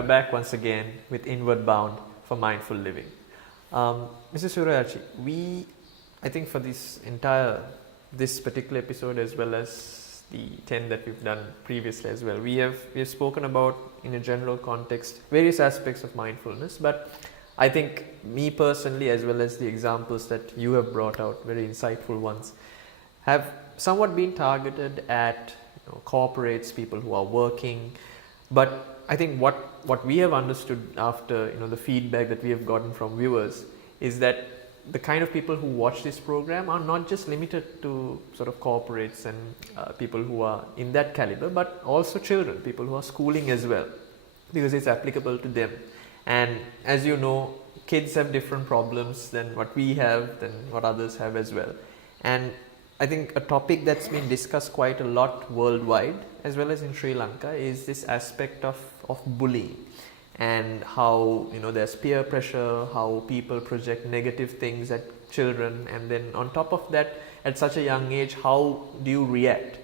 are back once again with Inward Bound for Mindful Living. Mr. Suryachi, I think for this particular episode as well as the 10 that we've done previously as well, we have spoken about, in a general context, various aspects of mindfulness, but I think me personally, as well as the examples that you have brought out, very insightful ones, have somewhat been targeted at corporates, people who are working. But I think what we have understood after the feedback that we have gotten from viewers is that the kind of people who watch this program are not just limited to sort of corporates and people who are in that caliber, but also children, people who are schooling as well, because it's applicable to them. And as you know, kids have different problems than what we have, than what others have as well. And I think a topic that's been discussed quite a lot worldwide as well as in Sri Lanka is this aspect of bullying, and how there's peer pressure, how people project negative things at children, and then on top of that, at such a young age, how do you react?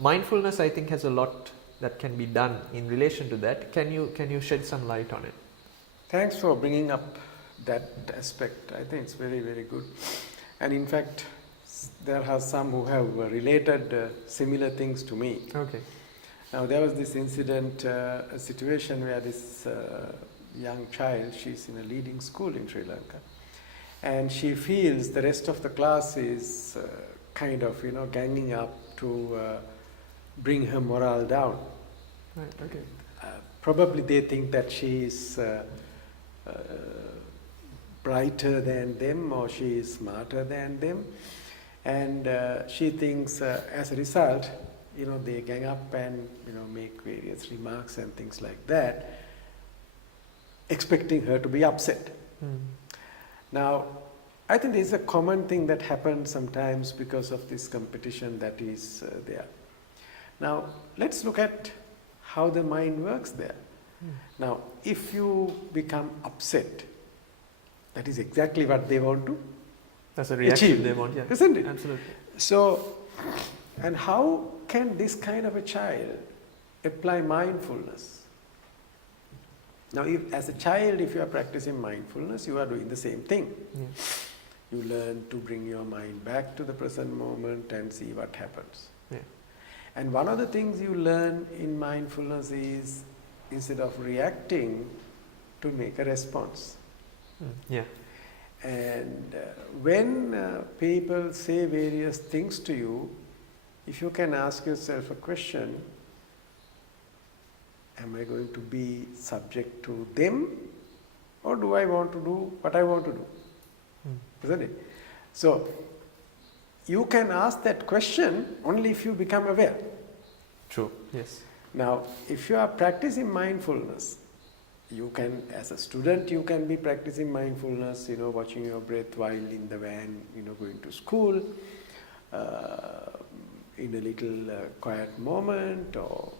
Mindfulness, I think, has a lot that can be done in relation to that. Can you shed some light on it? Thanks for bringing up that aspect. I think it's very, very good. And in fact, there are some who have related similar things to me. Okay. Now, there was this incident, a situation where this young child, she's in a leading school in Sri Lanka, and she feels the rest of the class is kind of, ganging up to bring her morale down. Right, okay. Probably they think that she is brighter than them, or she is smarter than them. And she thinks, as a result, they gang up and make various remarks and things like that, expecting her to be upset. Now, I think this is a common thing that happens sometimes because of this competition that is there. Now, let's look at how the mind works there. Now, if you become upset, that is exactly what they want to That's a reaction achieve, they want, yeah. isn't it? Absolutely. So, and how can this kind of a child apply mindfulness? Now, as a child, if you are practicing mindfulness, you are doing the same thing. Yeah. You learn to bring your mind back to the present moment and see what happens. Yeah. And one of the things you learn in mindfulness is, instead of reacting, to make a response. Yeah. And when people say various things to you, if you can ask yourself a question, am I going to be subject to them, or do I want to do what I want to do? Isn't it? So, you can ask that question only if you become aware. True, yes. Now, if you are practicing mindfulness, you can, as a student, you can be practicing mindfulness, watching your breath while in the van, going to school, in a little quiet moment, or,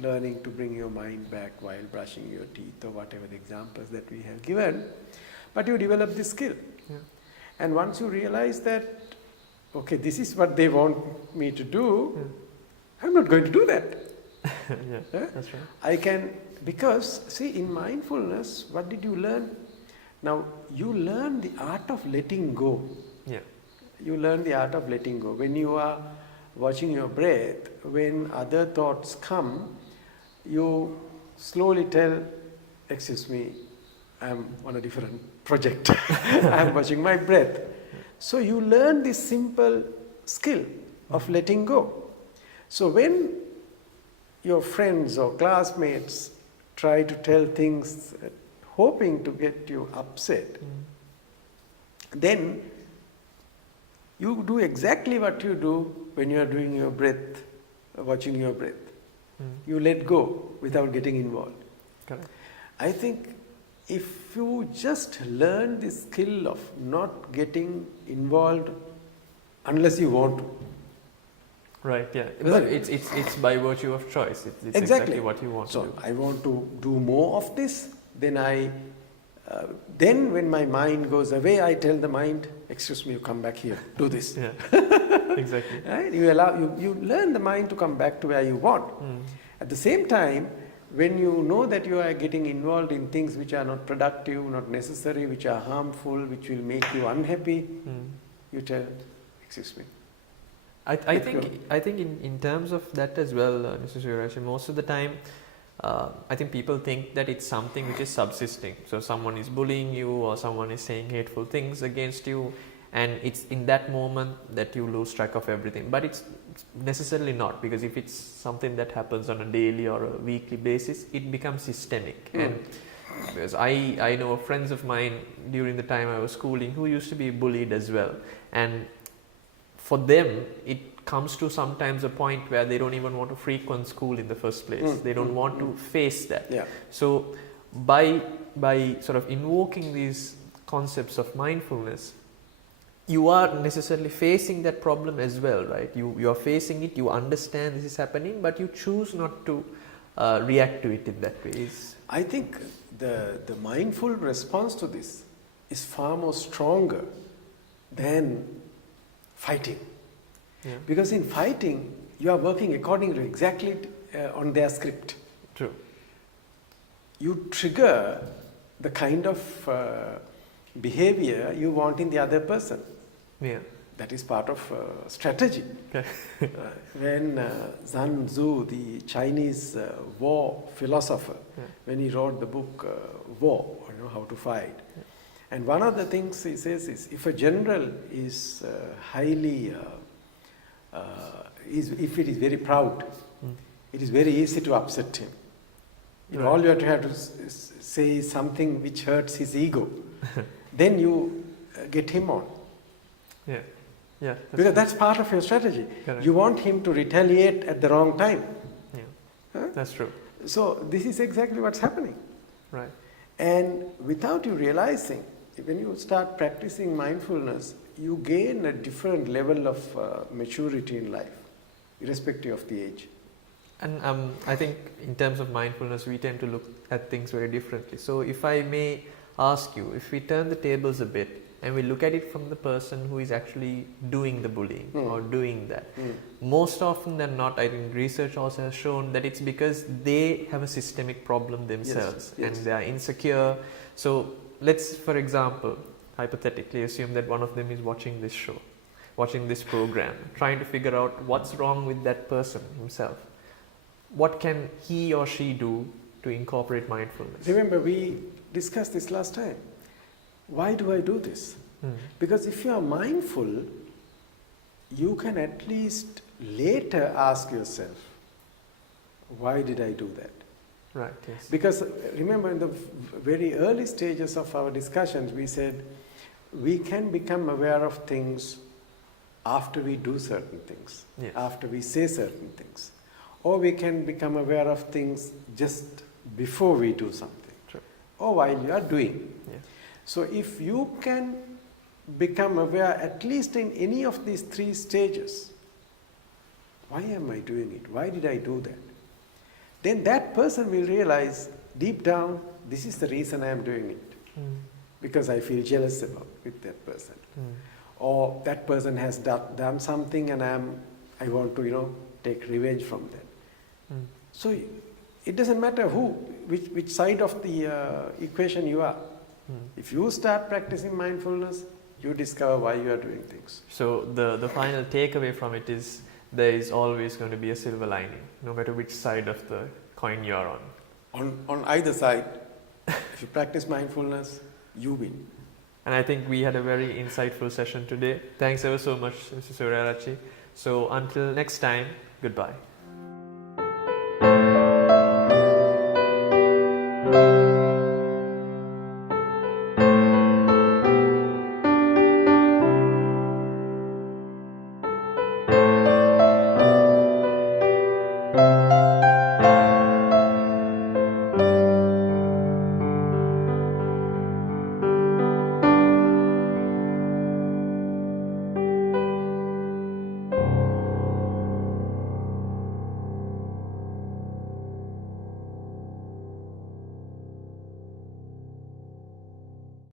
learning to bring your mind back while brushing your teeth, or whatever the examples that we have given. But you develop this skill. Yeah. And once you realize that, okay, this is what they want me to do, I'm not going to do that. Yeah, that's right. I can, because see, in mindfulness, what did you learn? Now, you learn the art of letting go. Yeah. You learn the art of letting go. When you are watching your breath, when other thoughts come, you slowly tell, excuse me, I'm on a different project. I'm watching my breath. So you learn this simple skill of letting go. So when your friends or classmates try to tell things hoping to get you upset, then you do exactly what you do when you are doing your breath, watching your breath. You let go without getting involved. Correct. I think if you just learn the skill of not getting involved unless you want to. Right, yeah. But it's by virtue of choice. It's exactly what you want to do. So I want to do more of this, then then when my mind goes away, I tell the mind, excuse me, you come back here, do this. Yeah, exactly. Right? You learn the mind to come back to where you want. At the same time, when you know that you are getting involved in things which are not productive, not necessary, which are harmful, which will make you unhappy, you tell, excuse me. I think in terms of that as well, Mr. Suraj, most of the time, I think people think that it's something which is subsisting. So someone is bullying you or someone is saying hateful things against you, and it's in that moment that you lose track of everything. But it's necessarily not, because if it's something that happens on a daily or a weekly basis, it becomes systemic. And because I know friends of mine during the time I was schooling who used to be bullied as well, and for them it comes to sometimes a point where they don't even want to frequent school in the first place. They don't want to face that. Yeah. So by sort of invoking these concepts of mindfulness, you are necessarily facing that problem as well, right? You are facing it, you understand this is happening, but you choose not to react to it in that way. I think the mindful response to this is far more stronger than fighting. Yeah. Because in fighting, you are working according to exactly on their script. True. You trigger the kind of behavior you want in the other person. Yeah. That is part of strategy. When Sun Tzu, the Chinese war philosopher, when he wrote the book War, How to Fight, and one of the things he says is, if a general is highly, if it is very proud, it is very easy to upset him. Right. All you have to say is something which hurts his ego. Then you get him on. Yeah. Yeah. Because that's part of your strategy. Correct. You want him to retaliate at the wrong time. Yeah. Huh? That's true. So this is exactly what's happening. Right. And without you realizing, when you start practicing mindfulness, you gain a different level of maturity in life, irrespective of the age. And I think in terms of mindfulness, we tend to look at things very differently. So if I may ask you, if we turn the tables a bit and we look at it from the person who is actually doing the bullying or doing that, most often than not, I think research also has shown that it's because they have a systemic problem themselves. Yes. And they are insecure. So let's, for example, hypothetically assume that one of them is watching this show, watching this program, trying to figure out what's wrong with that person himself. What can he or she do to incorporate mindfulness? Remember, we discussed this last time. Why do I do this? Because if you are mindful, you can at least later ask yourself, why did I do that? Right, yes. Because remember, in the very early stages of our discussions, we said we can become aware of things after we do certain things, Yes. after we say certain things. Or we can become aware of things just before we do something. True. Or while you are doing. Yeah. So if you can become aware at least in any of these three stages, why am I doing it? Why did I do that? Then that person will realize deep down, this is the reason I am doing it. Because I feel jealous about with that person. Or that person has done something and I want to, take revenge from them. So it doesn't matter which side of the equation you are. If you start practicing mindfulness, you discover why you are doing things. So the final takeaway from it is there is always going to be a silver lining, no matter which side of the coin you are on. On either side, if you practice mindfulness, you win. And I think we had a very insightful session today. Thanks ever so much, Mr. Surya Arachi. So until next time, goodbye.